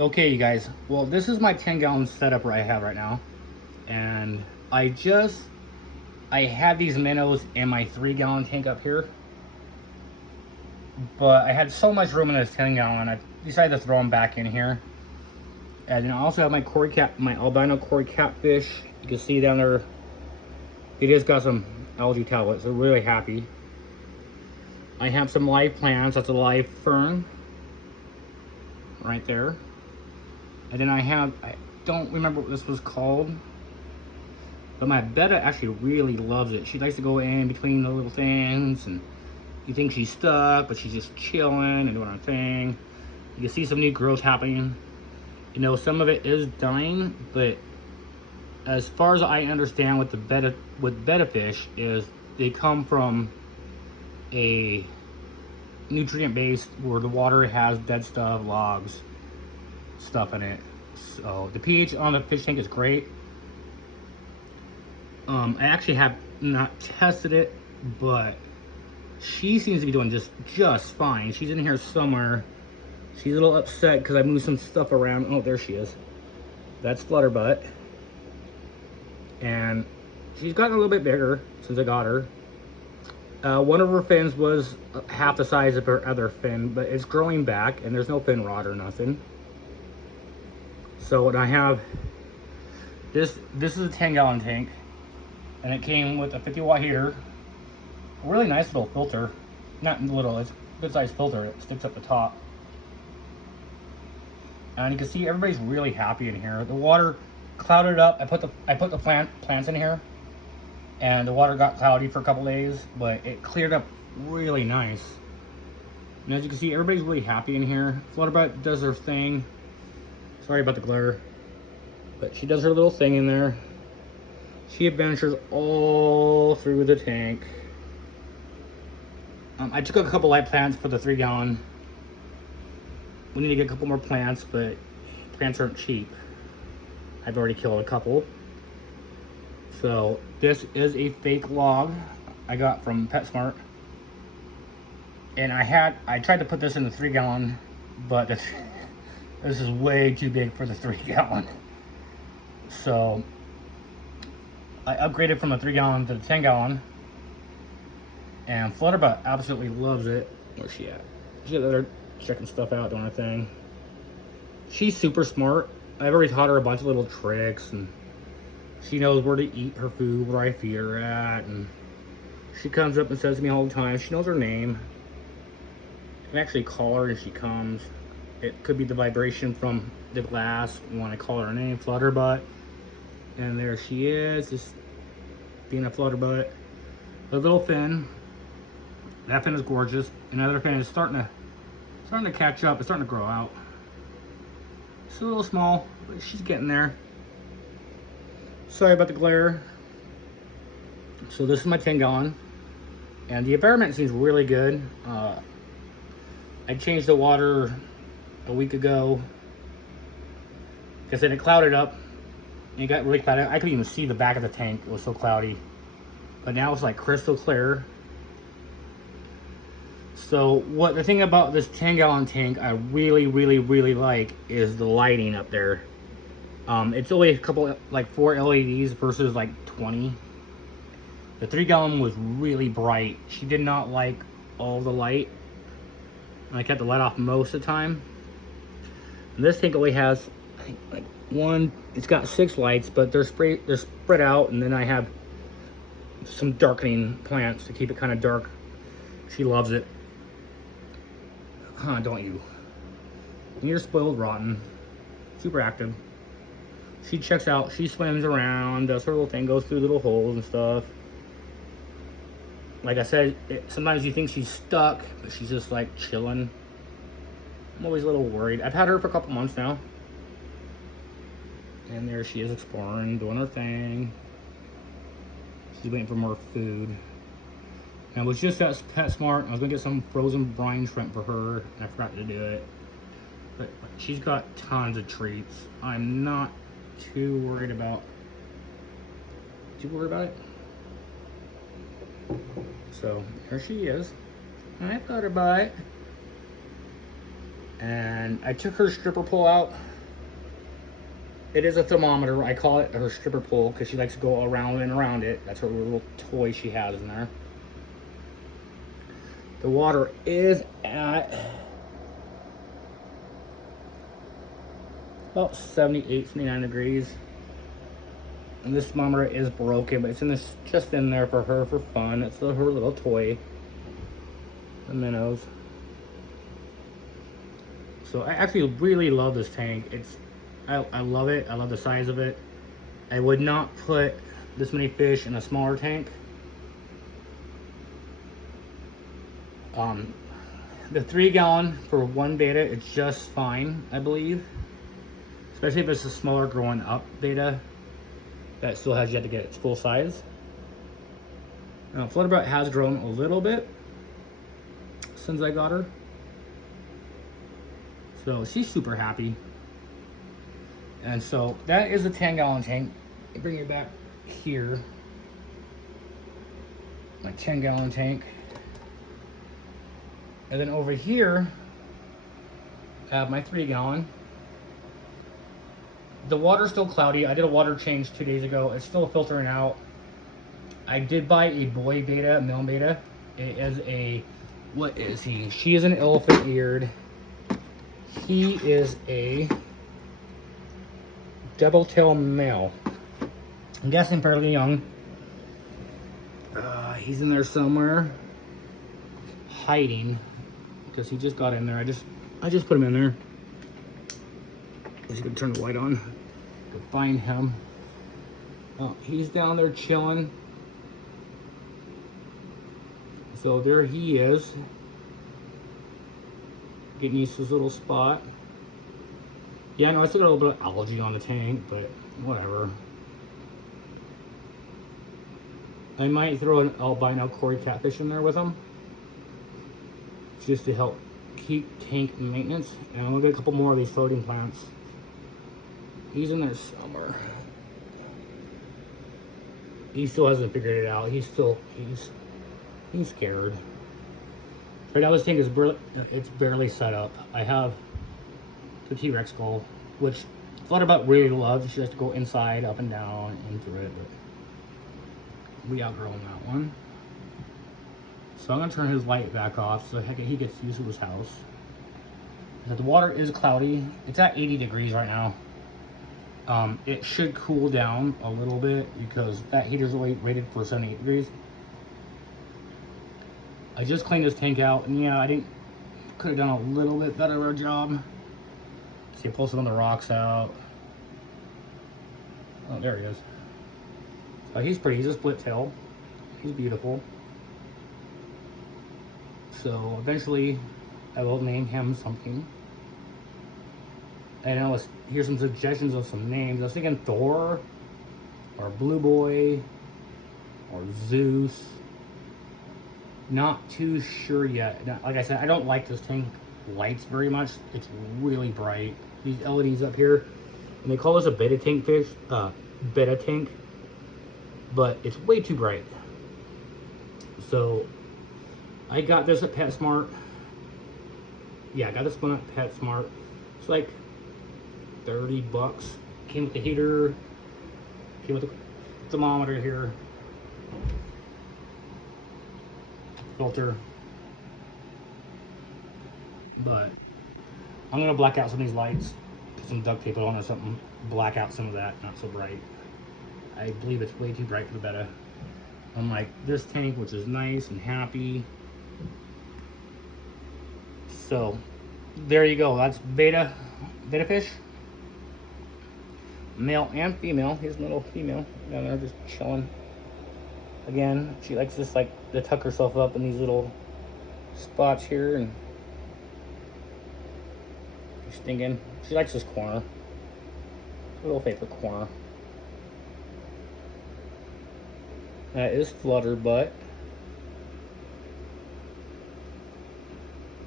Okay, you guys. Well, this is my 10-gallon setup I have right now, and I had these minnows in my 3-gallon tank up here, but I had so much room in this 10-gallon, I decided to throw them back in here. And then I also have my albino koi catfish. You can see down there, he just got some algae tablets. They're really happy. I have some live plants. That's a live fern right there. And then I don't remember what this was called, but my Betta actually really loves it. She likes to go in between the little things, and you think she's stuck, but she's just chilling and doing her thing. You can see some new growth happening. You know, some of it is dying, but as far as I understand with Betta fish is they come from a nutrient base where the water has dead stuff, logs, stuff in it. So the pH on the fish tank is great. I actually have not tested it, but she seems to be doing just fine. She's in here somewhere. She's a little upset because I moved some stuff around. Oh, there she is. That's FlutterButt. And she's gotten a little bit bigger since I got her. One of her fins was half the size of her other fin, but it's growing back, and there's no fin rot or nothing. So what I have, this is a 10-gallon tank, and it came with a 50-watt heater, a really nice little filter. Not little, it's a good sized filter. It sticks up the top. And you can see everybody's really happy in here. The water clouded up. I put the plants in here, and the water got cloudy for a couple days, but it cleared up really nice. And as you can see, everybody's really happy in here. FlutterButt does her thing. Sorry about the glare, but she does her little thing in there. She adventures all through the tank. I took a couple light plants for the 3-gallon. We need to get a couple more plants, but plants aren't cheap. I've already killed a couple. So this is a fake log I got from PetSmart. And I tried to put this in the 3-gallon, but this is way too big for the 3-gallon. So I upgraded from the 3-gallon to the 10-gallon. And FlutterButt absolutely loves it. Where's she at? She's there checking stuff out, doing her thing. She's super smart. I've already taught her a bunch of little tricks, and she knows where to eat her food, where I feed her at, and she comes up and says to me all the time. She knows her name. I can actually call her if she comes. It could be the vibration from the glass when I call her name, FlutterButt. And there she is, just being a FlutterButt. A little fin. That fin is gorgeous. Another fin is starting to catch up. It's starting to grow out. It's a little small, but she's getting there. Sorry about the glare. So this is my 10-gallon, and the environment seems really good. I changed the water a week ago. Like I said, it clouded up. It got really cloudy. I could even see the back of the tank. It was so cloudy. But now it's like crystal clear. So the thing about this 10-gallon tank I really like is the lighting up there. It's only a couple, like 4 LEDs versus like 20. The 3-gallon was really bright. She did not like all the light. And I kept the light off most of the time. And this tank only has, I think, like one. It's got 6 lights, but they're spread out. And then I have some darkening plants to keep it kind of dark. She loves it. Huh, don't you? And you're spoiled rotten. Super active. She checks out, she swims around, does her little thing, goes through little holes and stuff. Like I said, sometimes you think she's stuck, but she's just like chilling. I'm always a little worried. I've had her for a couple months now. And there she is exploring, doing her thing. She's waiting for more food. And I was just at PetSmart. I was gonna get some frozen brine shrimp for her, and I forgot to do it. But she's got tons of treats. I'm not too worried about. Too worried about it? So here she is. I thought about it. And I took her stripper pole out. It is a thermometer. I call it her stripper pole because she likes to go around and around it. That's her little toy she has in there. The water is at about 78, 79 degrees. And this thermometer is broken, but it's in this, just in there for her for fun. It's her little toy. The minnows. So I actually really love this tank. I love it. I love the size of it. I would not put this many fish in a smaller tank. The 3 gallon for 1 betta is just fine, I believe. Especially if it's a smaller growing up betta that still has yet to get its full size. Now, FlutterButt has grown a little bit since I got her. So she's super happy. And so that is a 10 gallon tank. I'll bring it back here. My 10 gallon tank. And then over here, I have my 3 gallon. The water's still cloudy. I did a water change 2 days ago. It's still filtering out. I did buy a boy betta, a male betta. It is a, what is he? She is an elephant eared. He is a double tail male. I'm guessing fairly young. He's in there somewhere, hiding, because he just got in there. I just put him in there. I'm just gonna turn the light on to find him. Oh, he's down there chilling. So there he is, getting used to his little spot. Yeah, I know I still got a little bit of algae on the tank, but whatever. I might throw an albino Cory catfish in there with him, just to help keep tank maintenance. And we'll get a couple more of these floating plants. He's in there somewhere. He still hasn't figured it out. He's scared. Right now this tank is barely set up. I have the T-Rex skull, which FlutterButt really loves. She has to go inside, up and down, and through it. But we outgrown that one. So I'm gonna turn his light back off so he gets used to his house. The water is cloudy. It's at 80 degrees right now. It should cool down a little bit because that heater's only rated for 78 degrees. I just cleaned this tank out, and yeah, could have done a little bit better of a job. See, I pulled some of the rocks out. Oh, there he is. So he's pretty. He's a split tail. He's beautiful. So eventually, I will name him something. And here's some suggestions of some names. I was thinking Thor, or Blue Boy, or Zeus. Not too sure yet. Like I said, I don't like this tank lights very much. It's really bright. These LEDs up here, and they call this a betta tank fish, betta tank, but it's way too bright. So I got this at PetSmart. Yeah, I got this one at PetSmart. It's like $30. Came with the heater, came with the thermometer here, filter. But I'm gonna black out some of these lights, put some duct tape on or something, black out some of that, not so bright. I believe it's way too bright for the betta. Unlike this tank, which is nice and happy. So there you go. That's Betta Fish, male and female. Here's a little female down there just chilling. Again, she likes just like to tuck herself up in these little spots here, and she's thinking she likes this corner. It's a little favorite corner. That is FlutterButt.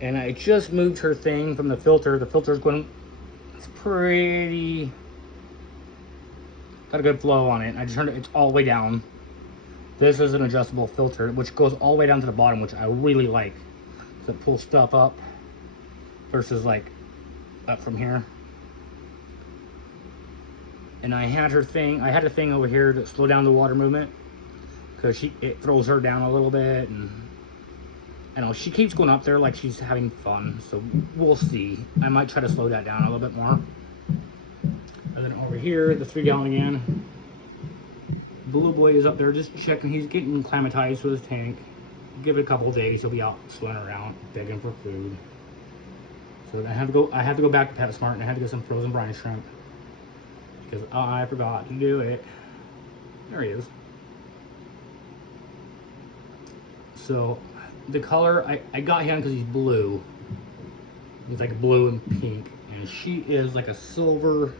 And I just moved her thing from the filter. The filter's going, it's pretty, got a good flow on it. I just turned it, it's all the way down. This is an adjustable filter, which goes all the way down to the bottom, which I really like. So it pulls stuff up versus like up from here. And I had a thing over here to slow down the water movement, because it throws her down a little bit, and I know she keeps going up there like she's having fun, so we'll see. I might try to slow that down a little bit more. And then over here, the 3-gallon again. Blue Boy is up there just checking. He's getting acclimatized with his tank. Give it a couple of days, he'll be out swimming around, begging for food. So I have to go back to PetSmart, and I have to get some frozen brine shrimp, because I forgot to do it. There he is. So the color, I got him because he's blue. He's like blue and pink, and she is like a silver.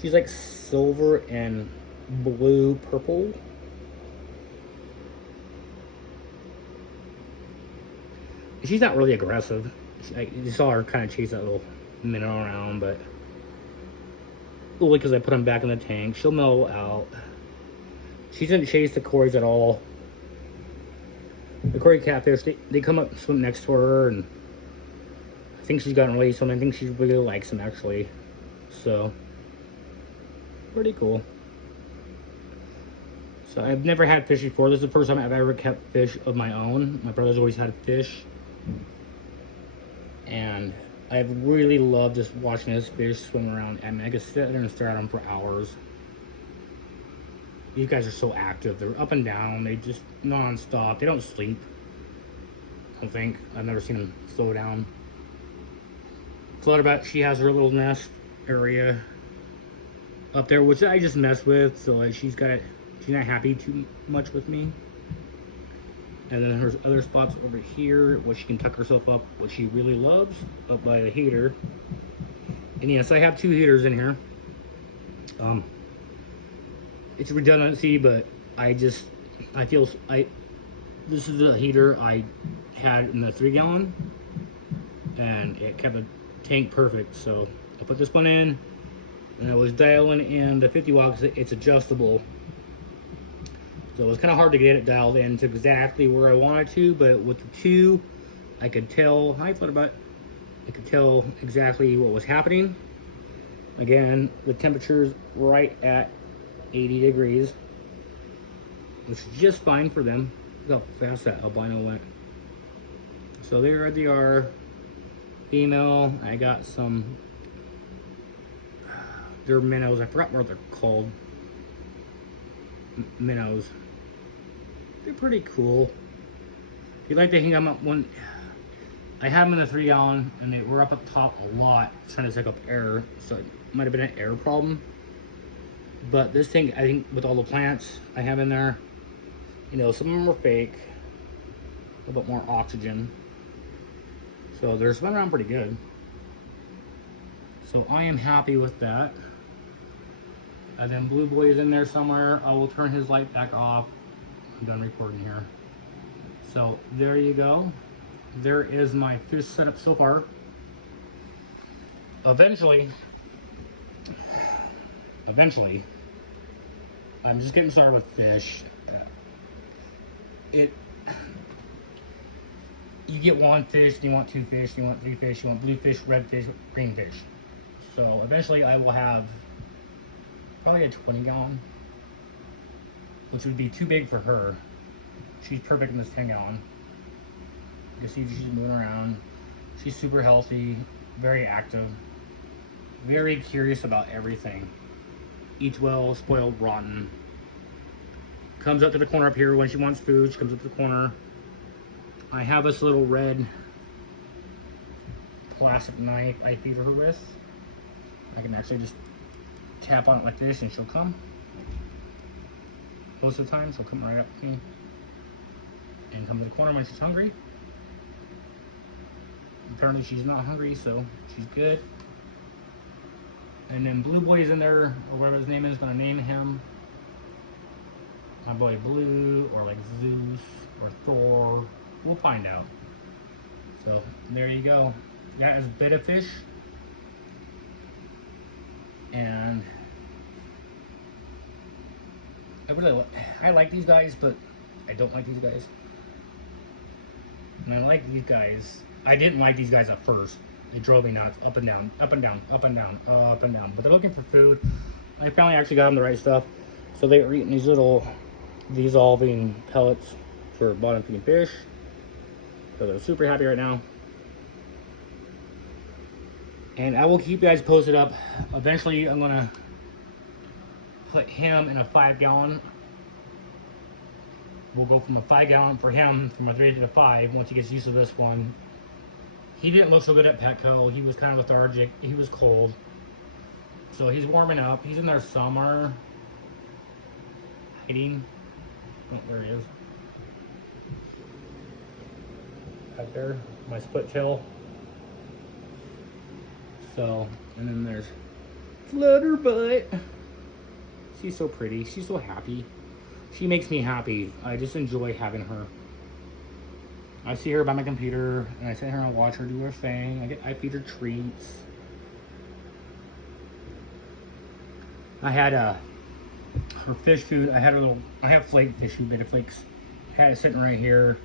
She's like silver and blue purple. She's not really aggressive. You saw her kind of chase that little minnow around, but only because I put him back in the tank. She'll mellow out. She doesn't chase the cories at all. The cory catfish, they come up and swim next to her, and I think she's gotten released, and I think she really likes them actually. So, pretty cool. So I've never had fish before. This is the first time I've ever kept fish of my own. My brother's always had fish. And I've really loved just watching this fish swim around. I mean, I could sit there and stare at them for hours. These guys are so active. They're up and down. They just non-stop. They don't sleep. I don't think. I've never seen them slow down. FlutterButt, she has her little nest area up there, which I just mess with. So she's not happy too much with me. And then there's other spots over here where she can tuck herself up, what she really loves, up by the heater. And yes, I have 2 heaters in here. It's redundancy, but this is the heater I had in the 3-gallon, and it kept the tank perfect. So I put this one in, and I was dialing in the 50 watt because it's adjustable. So it was kind of hard to get it dialed in to exactly where I wanted to, but with the 2, I could tell, hi FlutterButt, I could tell exactly what was happening. Again, the temperature's right at 80 degrees, which is just fine for them. Look how fast that albino went. So there they are, female. I got some, they're minnows, I forgot what they're called, minnows. They're pretty cool. If you'd like to hang them up one, I have them in the 3-gallon, and they were up at the top a lot, trying to take up air, so it might have been an air problem. But this thing, I think with all the plants I have in there, you know, some of them are fake, a little bit more oxygen. So they're swimming around pretty good. So I am happy with that. And then Blue Boy is in there somewhere. I will turn his light back off. I'm done recording here. So there you go. There is my fish setup so far. Eventually, I'm just getting started with fish. You get 1 fish, you want 2 fish, you want 3 fish, you want blue fish, red fish, green fish. So eventually I will have probably a 20-gallon, which would be too big for her. She's perfect in this 10-gallon. You can see she's moving around. She's super healthy, very active, very curious about everything. Eats well, spoiled, rotten. Comes up to the corner up here when she wants food. She comes up to the corner. I have this little red plastic knife I feed her with. I can actually just tap on it like this and she'll come. Most of the time she'll come right up to me and come to the corner when she's hungry. Apparently she's not hungry, so she's good. And then Blue Boy is in there, or whatever his name is, gonna name him my boy Blue, or like Zeus, or Thor. We'll find out. So there you go. That is Betta Fish. And I like these guys, but I don't like these guys. And I like these guys. I didn't like these guys at first. It drove me nuts. Up and down, up and down, up and down, up and down. But they're looking for food. I finally actually got them the right stuff. So they were eating these little dissolving pellets for bottom feeding fish. So they're super happy right now. And I will keep you guys posted up. Eventually I'm gonna put him in a 5-gallon. We'll go from a 5-gallon for him, from a 3 to a 5, once he gets used to this one. He didn't look so good at Petco. He was kind of lethargic. He was cold. So he's warming up. He's in there somewhere. Hiding. Oh, there he is. Right there. My split tail. So, and then there's FlutterButt. She's so pretty. She's so happy. She makes me happy. I just enjoy having her. I see her by my computer, and I sit here and watch her do her thing. I feed her treats. I had her fish food. I have flake fish food, Betta Flakes. Had it sitting right here.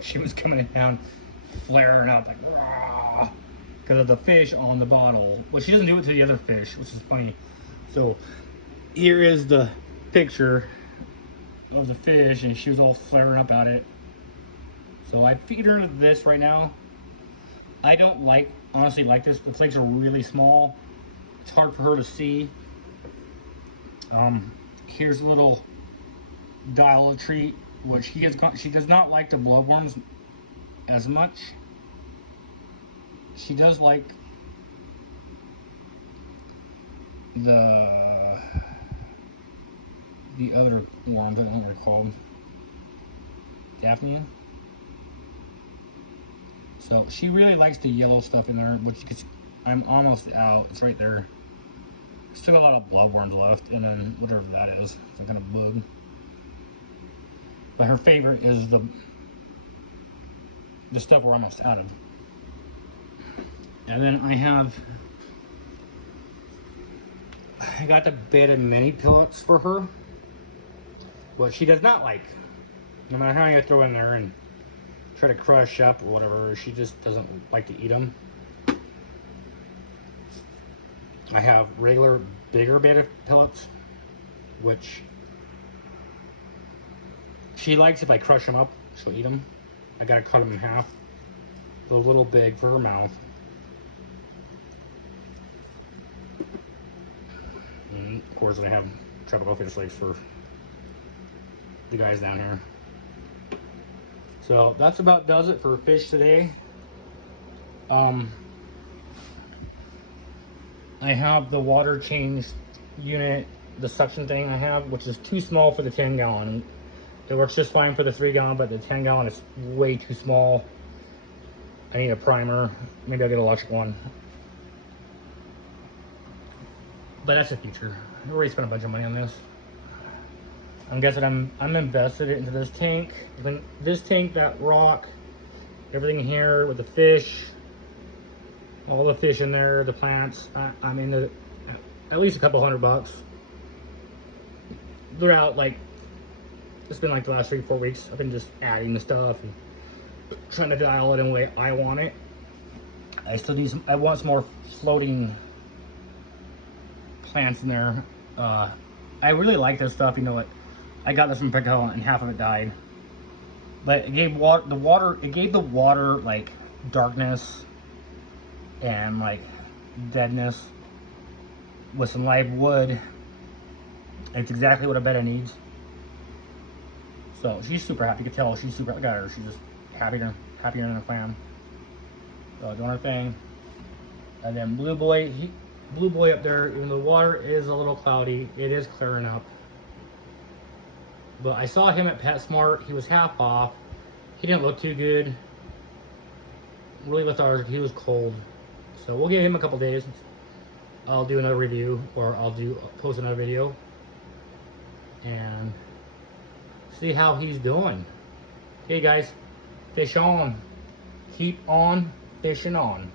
She was coming down, flaring up like rah, because of the fish on the bottle. Well, she doesn't do it to the other fish, which is funny. So here is the picture of the fish, and she was all flaring up at it. So I feed her this right now. I don't honestly like this. The flakes are really small. It's hard for her to see. Here's a little dial treat, which she does not like the bloodworms as much. She does like the other worms. I don't know what they're called. Daphnia. So she really likes the yellow stuff in there, which I'm almost out. It's right there. Still got a lot of bloodworms left, and then whatever that is, some kind of bug. But her favorite is the stuff we're almost out of. And then I got the Betta mini pellets for her, what she does not like. No matter how you throw in there and try to crush up or whatever, she just doesn't like to eat them. I have regular bigger Betta pellets, which she likes. If I crush them up, she'll eat them. I gotta cut them in half. They're a little big for her mouth. And of course I have tropical fish flakes for the guys down here. So that's about does it for fish today. I have the water change unit, the suction thing I have, which is too small for the 10-gallon. It works just fine for the 3-gallon, but the 10-gallon is way too small. I need a primer. Maybe I'll get an electric one. But that's the future. I've already spent a bunch of money on this. I'm guessing I'm invested into this tank. This tank, that rock, everything here with the fish, all the fish in there, the plants. I'm into at least a couple $100 throughout. Like, it's been like the last 3-4 weeks. I've been just adding the stuff and trying to dial it in the way I want it. I want some more floating plants in there. I really like this stuff. You know what? I got this from Petco and half of it died. But it gave it gave the water like darkness and like deadness with some live wood. It's exactly what a Betta needs. So she's super happy. You can tell she's super. Look at her. She's just happier than a clam. So doing her thing. And then Blue Boy up there. Even though the water is a little cloudy, it is clearing up. But I saw him at PetSmart. He was half off. He didn't look too good. Really lethargic. He was cold. So we'll give him a couple days. I'll do another review, or I'll post another video and see how he's doing. Hey guys, fish on. Keep on fishing on.